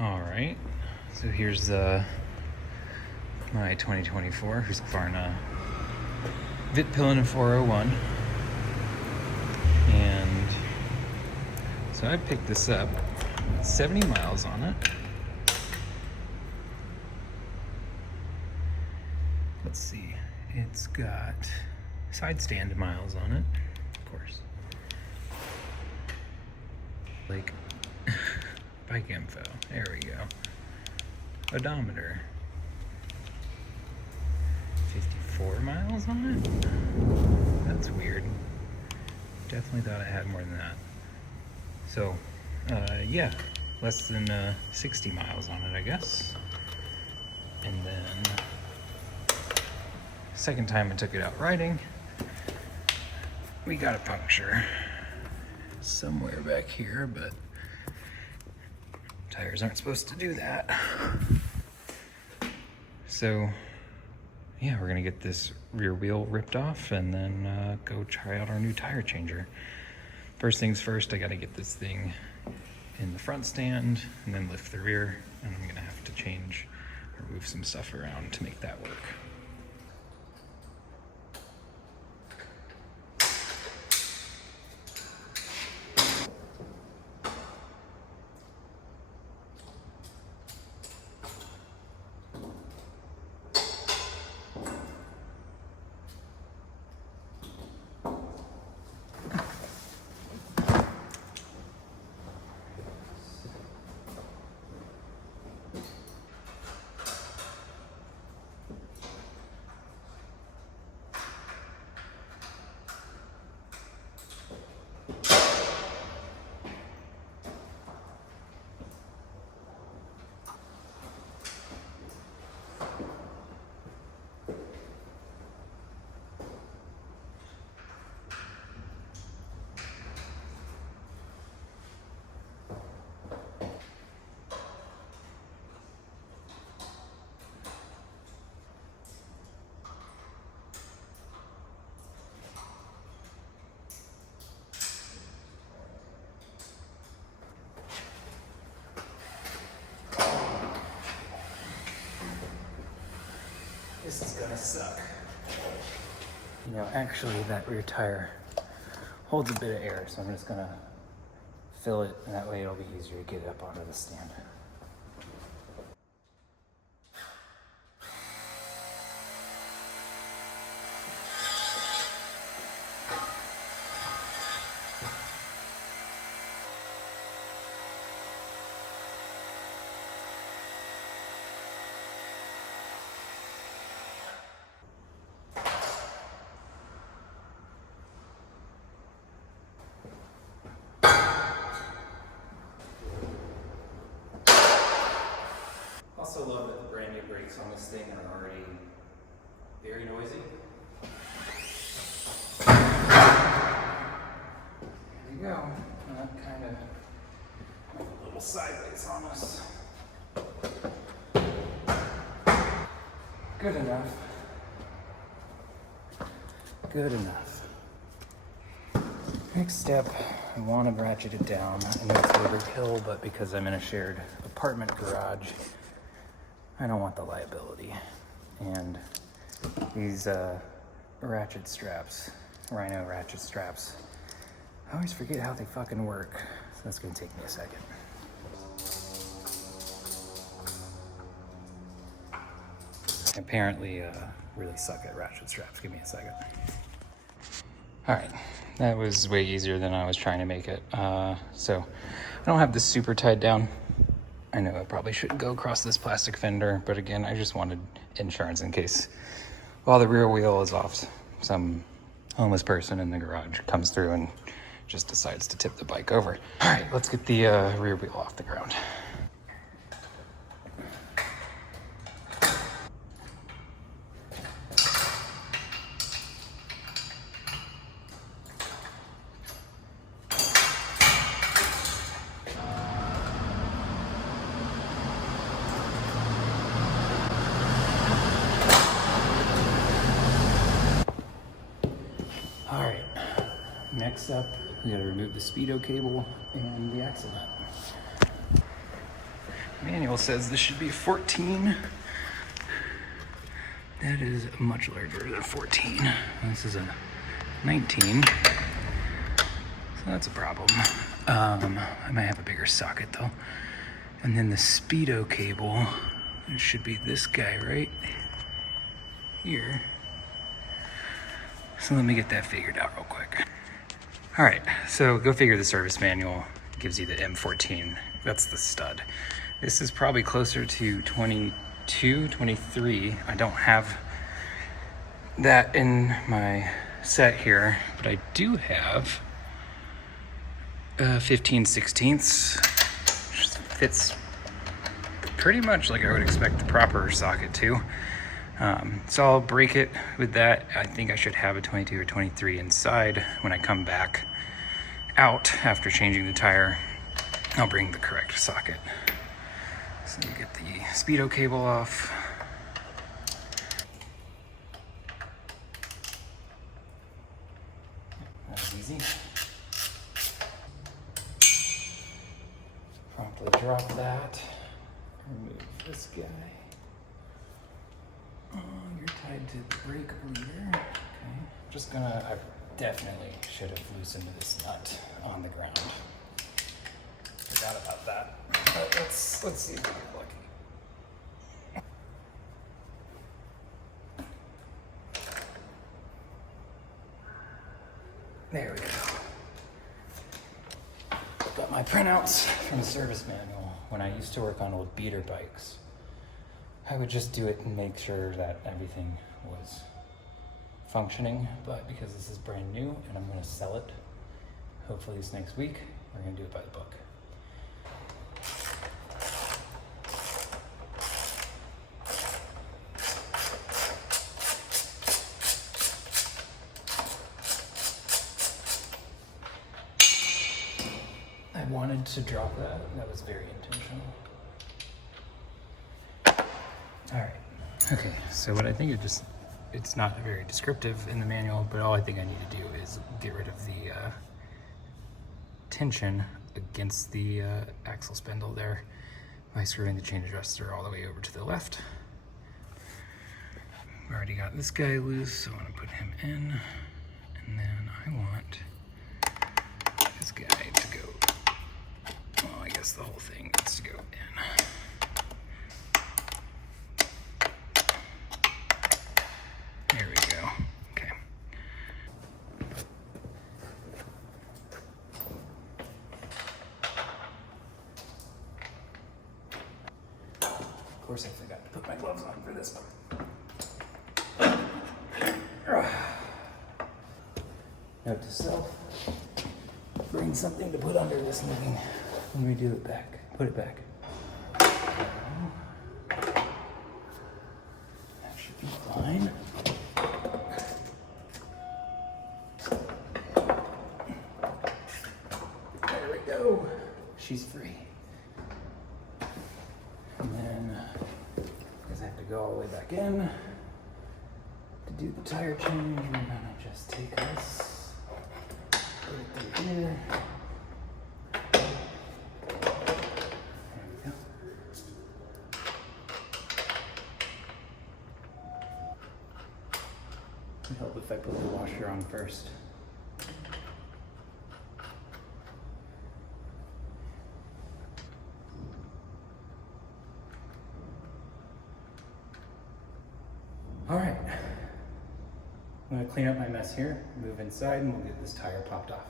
All right, so here's my 2024 Husqvarna Vitpilen 401, and so I picked this up. 70 miles on it. Let's see, it's got side stand miles on it, of course. Like bike info, there we go. Odometer, 54 miles on it? That's weird. Definitely thought I had more than that. So, yeah, less than 60 miles on it, I guess. And then, second time I took it out riding, we got a puncture somewhere back here, but tires aren't supposed to do that. So, yeah, we're gonna get this rear wheel ripped off and then go try out our new tire changer. First things first, I gotta get this thing in the front stand and then lift the rear, and I'm gonna have to change or move some stuff around to make that work. This is gonna suck. You know, actually that rear tire holds a bit of air, so I'm just gonna fill it, and that way it'll be easier to get it up onto the stand. Also love that the brand new brakes on this thing are already very noisy. There you go. That kind of went a little sideways on us. Good enough. Good enough. Next step, I want to ratchet it down. I know it's a big hill, but because I'm in a shared apartment garage, I don't want the liability. And these ratchet straps, Rhino ratchet straps, I always forget how they fucking work. So that's gonna take me a second. I apparently really suck at ratchet straps. Give me a second. All right, that was way easier than I was trying to make it. So I don't have this super tied down. I know I probably shouldn't go across this plastic fender, but again, I just wanted insurance in case while the rear wheel is off, some homeless person in the garage comes through and just decides to tip the bike over. All right, let's get the rear wheel off the ground. Next up, we gotta remove the speedo cable and the axle nut. Manual says this should be 14. That is much larger than 14. This is a 19. So that's a problem. I might have a bigger socket though. And then the speedo cable, it should be this guy right here. So let me get that figured out real quick. All right, so go figure the service manual gives you the M14. That's the stud. This is probably closer to 22, 23. I don't have that in my set here, but I do have 15 16ths, which fits pretty much like I would expect the proper socket to. So I'll break it with that. I think I should have a 22 or 23 inside. When I come back out after changing the tire, I'll bring the correct socket. So you get the speedo cable off. That was easy. Promptly drop that. Remove this guy. Oh, you're tied to the brake bleeder. Okay. Just gonna, I definitely should have loosened this nut on the ground. Forgot about that. But let's see if we get lucky. There we go. Got my printouts from the service manual. When I used to work on old beater bikes, I would just do it and make sure that everything was functioning. But because this is brand new and I'm going to sell it, hopefully this next week, we're going to do it by the book. I wanted to drop that. That was very intentional. All right. Okay, so what I think it's not very descriptive in the manual, but all I think I need to do is get rid of the tension against the axle spindle there by screwing the chain adjuster all the way over to the left. I've already got this guy loose, so I want to put him in, and then I want this guy to go, well, I guess the whole thing needs to go in. There we go. Okay. Of course, I forgot to put my gloves on for this one. Note to self: bring something to put under this thing when we do it back. Put it back. That should be fine. There we go. She's free. And then I guess I have to go all the way back in to do the tire change. We're gonna just take this, put it through here. There we go. It'd help if I put the washer on first. All right, I'm gonna clean up my mess here, move inside, and we'll get this tire popped off.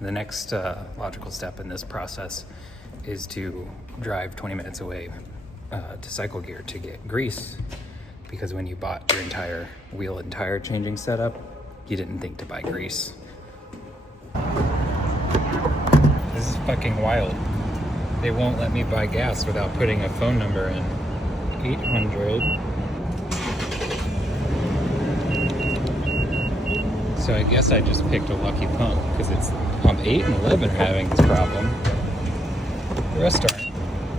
The next logical step in this process is to drive 20 minutes away to Cycle Gear to get grease, because when you bought your entire wheel and tire changing setup, you didn't think to buy grease. This is fucking wild. They won't let me buy gas without putting a phone number in. 800. So I guess I just picked a lucky pump, because it's pump 8 and 11 are having this problem. The rest aren't.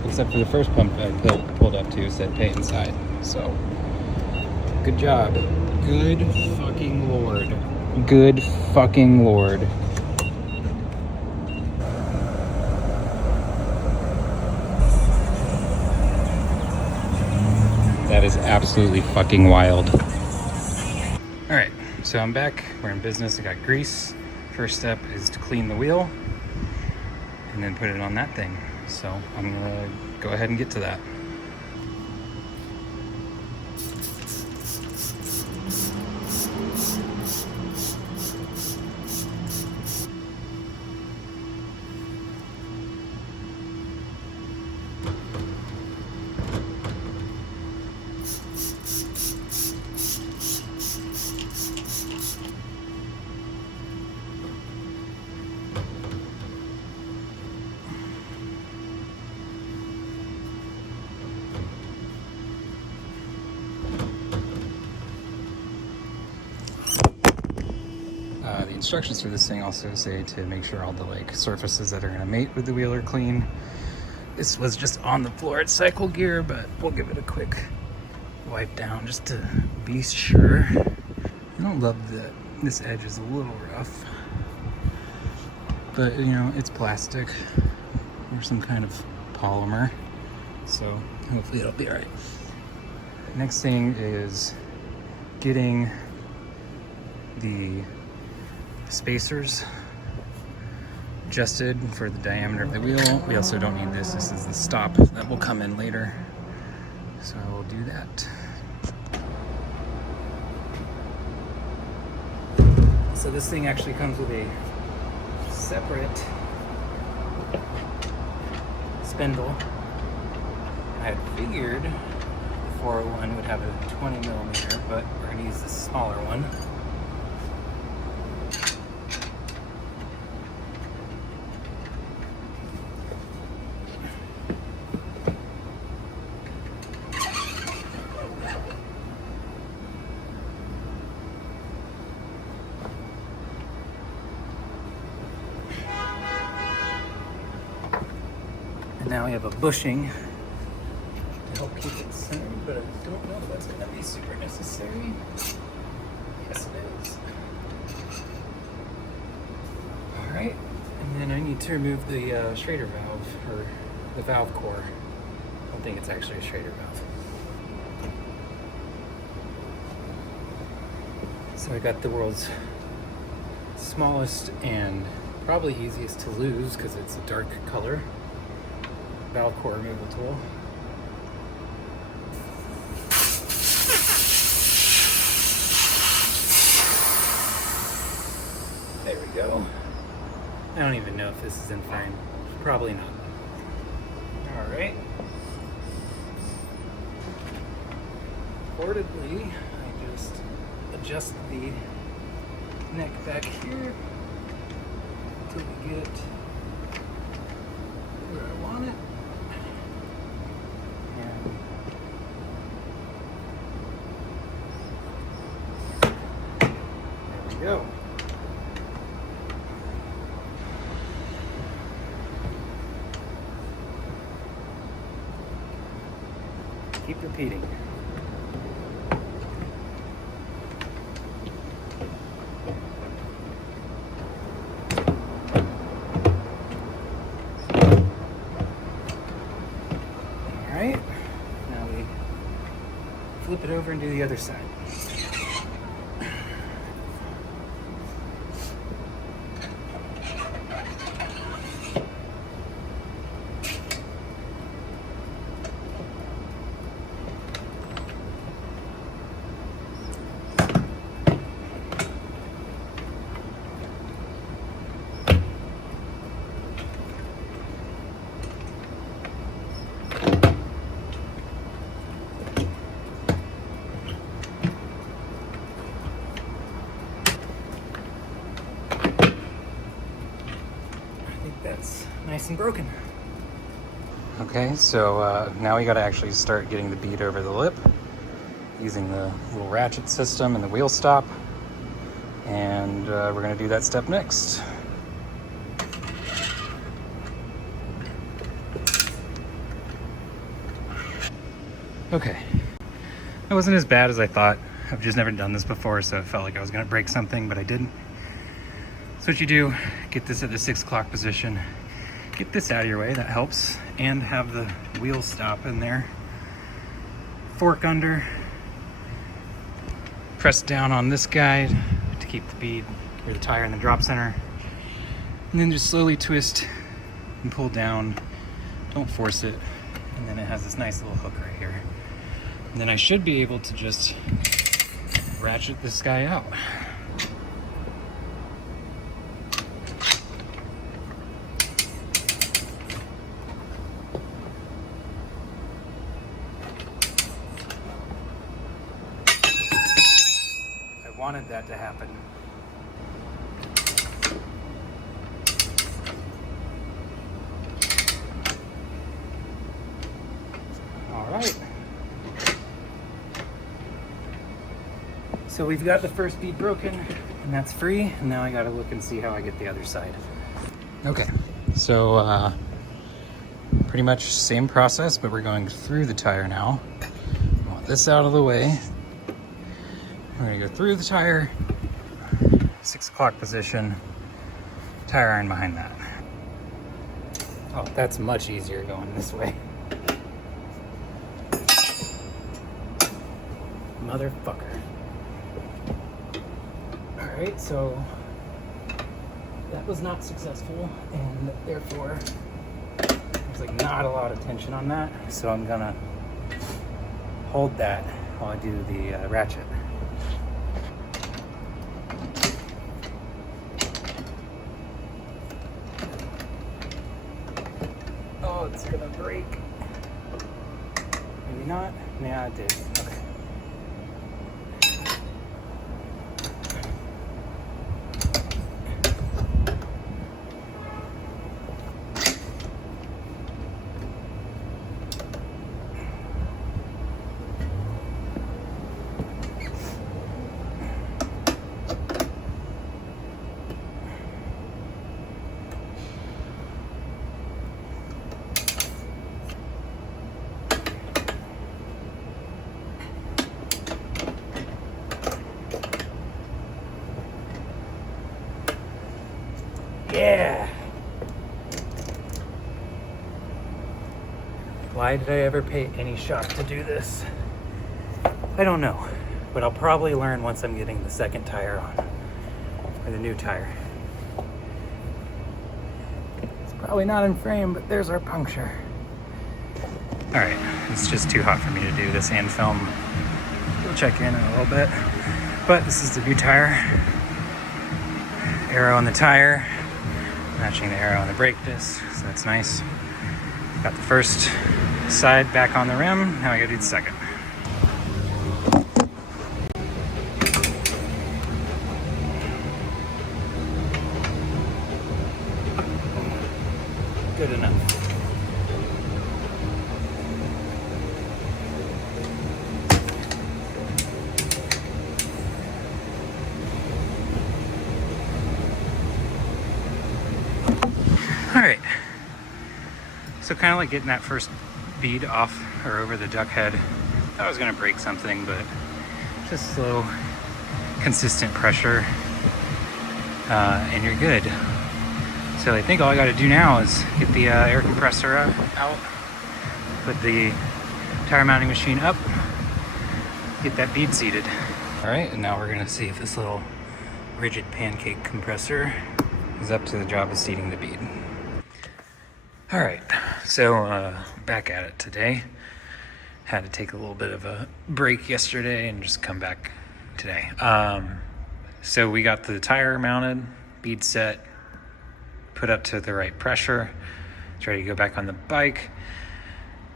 Except for the first pump I pulled up to said pay inside. So, good job. Good fucking lord. Good fucking lord. That is absolutely fucking wild. All right, so I'm back. We're in business. I got grease. First step is to clean the wheel and then put it on that thing. So I'm gonna go ahead and get to that. The instructions for this thing also say to make sure all the surfaces that are going to mate with the wheel are clean. This was just on the floor at cycle gear, but we'll give it a quick wipe down just to be sure. I don't love that this edge is a little rough, but you know, it's plastic or some kind of polymer, so hopefully it'll be all right. Next thing is getting the spacers adjusted for the diameter of the wheel. We also don't need this. This is the stop that will come in later. So I will do that. So this thing actually comes with a separate spindle. I had figured the 401 would have a 20 millimeter, but we're gonna use the smaller one. And now we have a bushing to help keep it centered, but I don't know if that's going to be super necessary. Yes, it is. All right, and then I need to remove the Schrader valve, or the valve core. I don't think it's actually a Schrader valve. So I got the world's smallest and probably easiest to lose because it's a dark color valve core removal tool. There we go. I don't even know if this is in frame. Probably not. All right. Reportedly, I just adjust the neck back here until we get where I want it. And there we go. Keep repeating. Alright, now we flip it over and do the other side. That's nice and broken. Okay, so now we got to actually start getting the bead over the lip using the little ratchet system and the wheel stop, and we're going to do that step next. Okay, that wasn't as bad as I thought. I've just never done this before, so it felt like I was going to break something, but I didn't. So what you do, get this at the 6 o'clock position, get this out of your way, that helps, and have the wheel stop in there fork under, press down on this guide to keep the bead or the tire in the drop center, and then just slowly twist and pull down. Don't force it. And then it has this nice little hook right here. And then I should be able to just ratchet this guy out. I wanted that to happen. All right. So we've got the first bead broken, and that's free. And now I gotta look and see how I get the other side. Okay, so pretty much same process, but we're going through the tire now. I want this out of the way. We're gonna go through the tire, 6 o'clock position, tire iron behind that. Oh, that's much easier going this way. Motherfucker. Alright, so that was not successful, and therefore there's like not a lot of tension on that, so I'm gonna hold that while I do the ratchet. Oh, it's gonna break. Maybe not. Yeah, it did. Okay. Yeah! Why did I ever pay any shot to do this? I don't know, but I'll probably learn once I'm getting the second tire on, or the new tire. It's probably not in frame, but there's our puncture. All right, it's just too hot for me to do this hand film. We'll check in a little bit, but this is the new tire. Arrow on the tire, matching the arrow on the brake disc, so that's nice. Got the first side back on the rim, now I gotta do the second. Good enough. All right, so kind of like getting that first bead off or over the duck head. I was gonna break something, but just slow, consistent pressure, and you're good. So I think all I gotta do now is get the air compressor out, put the tire mounting machine up, get that bead seated. All right, and now we're gonna see if this little rigid pancake compressor is up to the job of seating the bead. All right, so back at it today. Had to take a little bit of a break yesterday and just come back today. So we got the tire mounted, bead set, put up to the right pressure. It's ready to go back on the bike.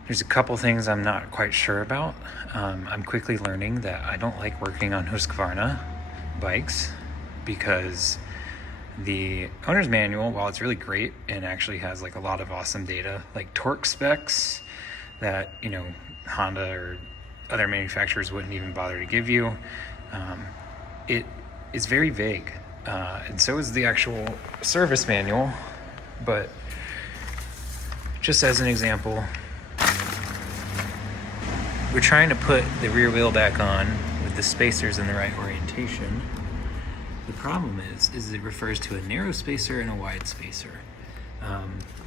There's a couple things I'm not quite sure about. I'm quickly learning that I don't like working on Husqvarna bikes because the owner's manual, while it's really great and actually has like a lot of awesome data, like torque specs that, you know, Honda or other manufacturers wouldn't even bother to give you, it is very vague. And so is the actual service manual. But just as an example, we're trying to put the rear wheel back on with the spacers in the right orientation. The problem is it refers to a narrow spacer and a wide spacer.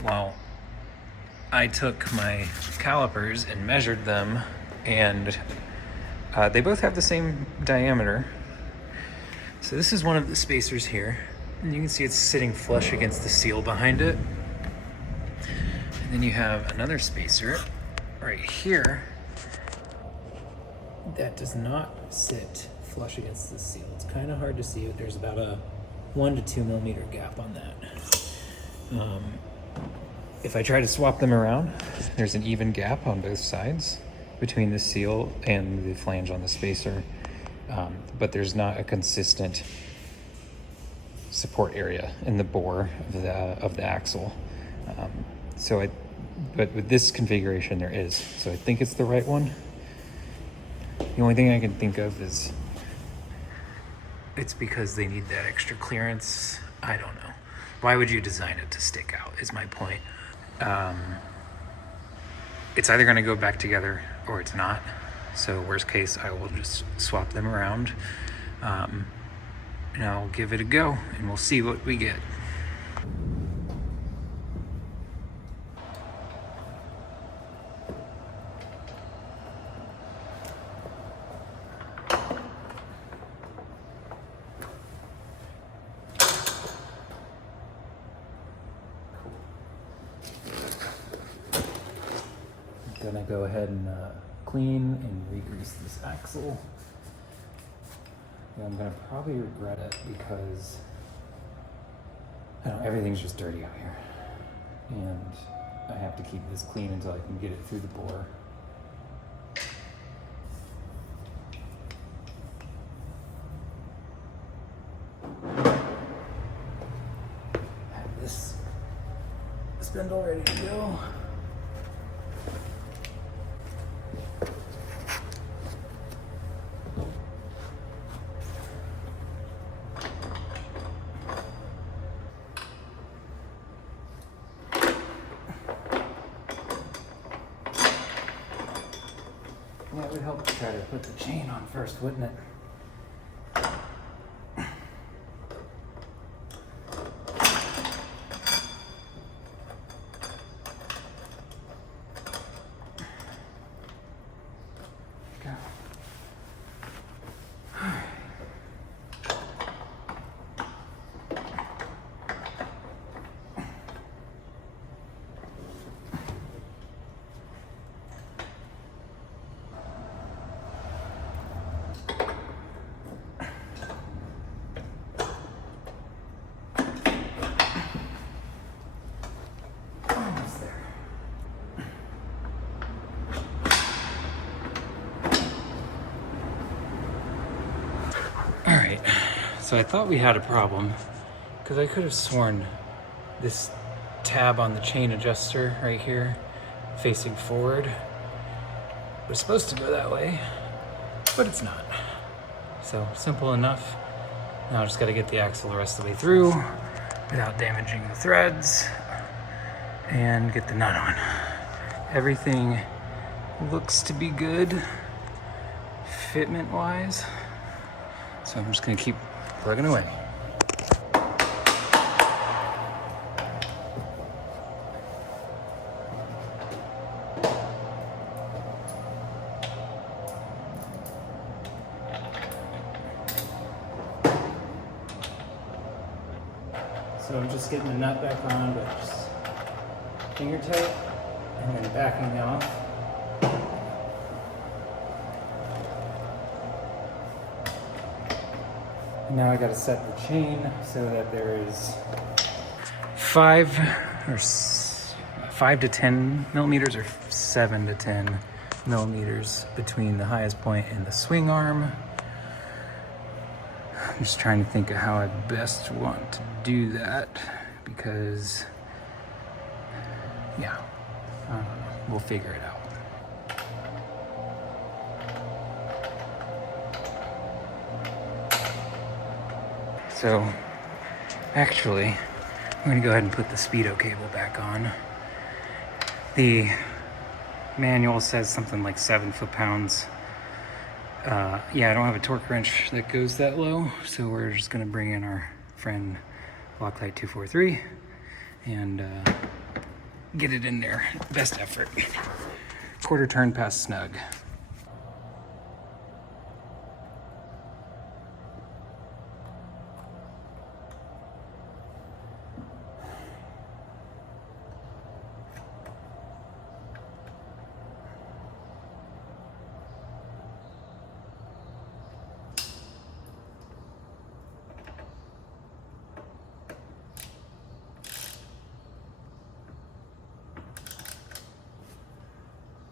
While I took my calipers and measured them and they both have the same diameter. So this is one of the spacers here, and you can see it's sitting flush against the seal behind it. And then you have another spacer right here that does not sit flush against the seal. It's kind of hard to see, but there's about a 1 to 2 millimeter gap on that. If I try to swap them around, there's an even gap on both sides between the seal and the flange on the spacer, but there's not a consistent support area in the bore of the axle. But with this configuration there is, so I think it's the right one. The only thing I can think of is it's because they need that extra clearance. I don't know. Why would you design it to stick out is my point. It's either going to go back together or it's not. So worst case, I will just swap them around, and I'll give it a go and we'll see what we get. Gonna go ahead and clean and re-grease this axle. And I'm gonna probably regret it because I don't know, everything's just dirty out here, and I have to keep this clean until I can get it through the bore. Have this spindle ready to go. Yeah, it would help to try to put the chain on first, wouldn't it? Go. So I thought we had a problem because I could have sworn this tab on the chain adjuster right here facing forward was supposed to go that way, but it's not. So simple enough. Now I just got to get the axle the rest of the way through without damaging the threads and get the nut on. Everything looks to be good fitment wise, so I'm just going to keep plugging away. So I'm just getting the nut back on, but just finger tight and then backing off. Now I got to set the chain so that there is 5 to 10 millimeters or 7 to 10 millimeters between the highest point and the swing arm. I'm just trying to think of how I best want to do that because, yeah, I don't know. We'll figure it out. So, actually, I'm going to go ahead and put the speedo cable back on. The manual says something like 7 foot-pounds. Yeah, I don't have a torque wrench that goes that low, so we're just going to bring in our friend Loctite 243 and get it in there. Best effort. Quarter turn past snug.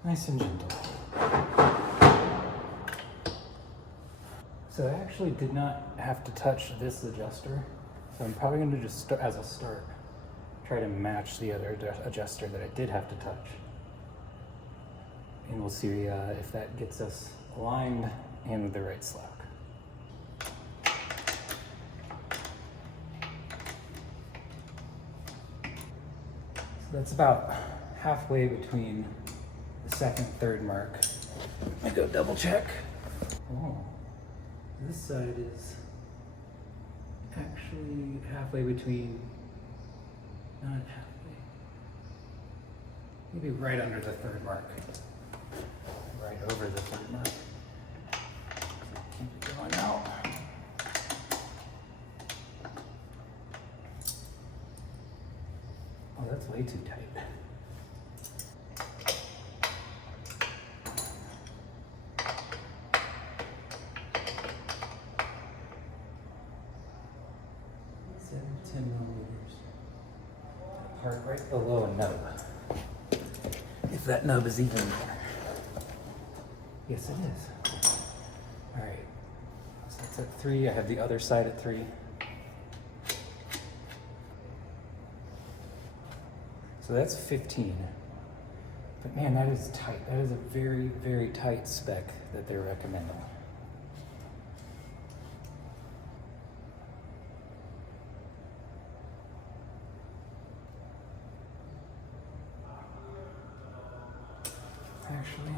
Nice and gentle. So I actually did not have to touch this adjuster. So I'm probably going to just start, as a start, try to match the other adjuster that I did have to touch. And we'll see if that gets us aligned and with the right slack. So that's about halfway between the second, third mark. I go double check. Oh, this side is actually halfway between, not halfway, maybe right under the third mark. Right over the third mark. Keep it going out. Oh, that's way too tight. Part right below a nub. If that nub is even there. Yes, it is. All right. So that's at 3. I have the other side at 3. So that's 15. But man, that is tight. That is a very, very tight spec that they're recommending. Actually,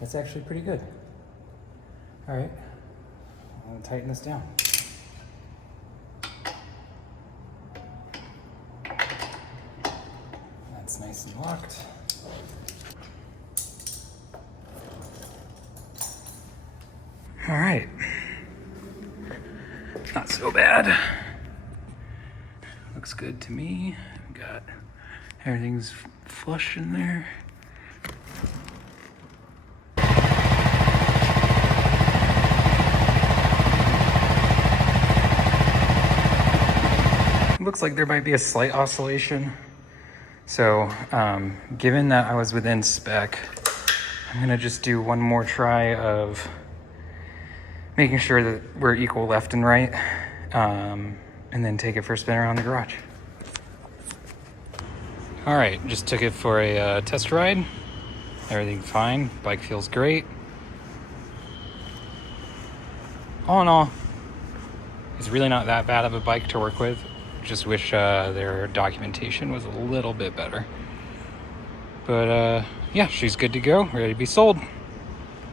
that's actually pretty good. All right, I'm gonna tighten this down. That's nice and locked. All right, not so bad. Looks good to me. Got everything's flush in there. Looks like there might be a slight oscillation. So given that I was within spec, I'm gonna just do one more try of making sure that we're equal left and right, and then take it for a spin around the garage. All right, just took it for a test ride. Everything fine, bike feels great. All in all, it's really not that bad of a bike to work with. Just wish their documentation was a little bit better. But yeah, she's good to go, ready to be sold.